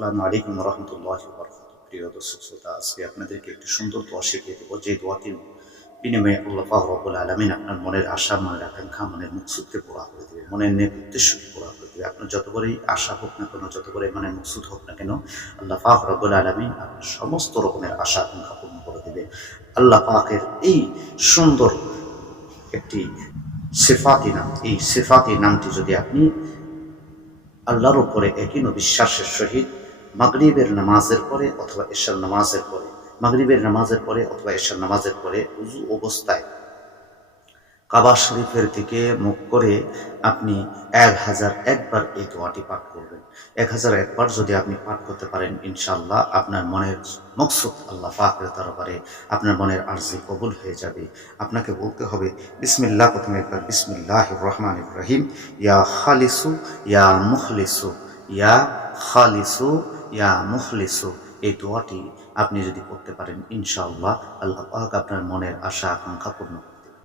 আসসালামু আলাইকুম রহমতুল্লাহি ওয়া বারাকাতুহু। প্রিয় দর্শক শ্রোতা, আজকে আপনাদেরকে একটি সুন্দর দোয়া শিখিয়ে দেবো, যে দোয়াটির বিনিময়ে আল্লাহ পাক রব্বুল আলামিন আপনার মনের আশা, মনের আকাঙ্ক্ষা, মনের মুকসুদকে পুরা করে দেবে, মনের নেক উদ্দেশ্যকে পুরা করে দেবে। আপনার যত বড়ই আশা হোক না কেন, যত বড়ই মনের মুকসুদ হোক না কেন, আল্লাহ পাক রব্বুল আলামিন আপনার সমস্ত রকমের আশা আকাঙ্ক্ষা পূর্ণ করে দেবে। আল্লাহ পাকের এই সুন্দর একটি সিফাতি নাম, এই সিফাতি নামটি যদি আপনি আল্লাহর উপরে একই বিশ্বাসের সহিত মাগরিবের নামাজের পরে অথবা এশার নামাজের পরে, মাগরিবের নামাজের পরে অথবা এশার নামাজের পরে উযু অবস্থায় কাবা শরীফের দিকে মুখ করে আপনি 1001 বার এই দোয়াটি পাঠ করবেন। 1001 বার যদি আপনি পাঠ করতে পারেন, ইনশাআল্লাহ আপনার মনের মকসুদ আল্লাহ পাকের দরবারে আপনার মনের আরজি কবুল হয়ে যাবে। আপনাকে বলতে হবে বিসমিল্লাহ, প্রথমে একবার বিসমিল্লাহির রহমানির রহিম, ইয়া খালিসু ইয়া মুখলিসু, ইয়া খালিসু ইয়া মুখলিসু। এই দোয়াটি আপনি যদি করতে পারেন, ইনশাআল্লাহ আল্লাহ পাক আপনার মনের আশা আকাঙ্ক্ষা পূর্ণ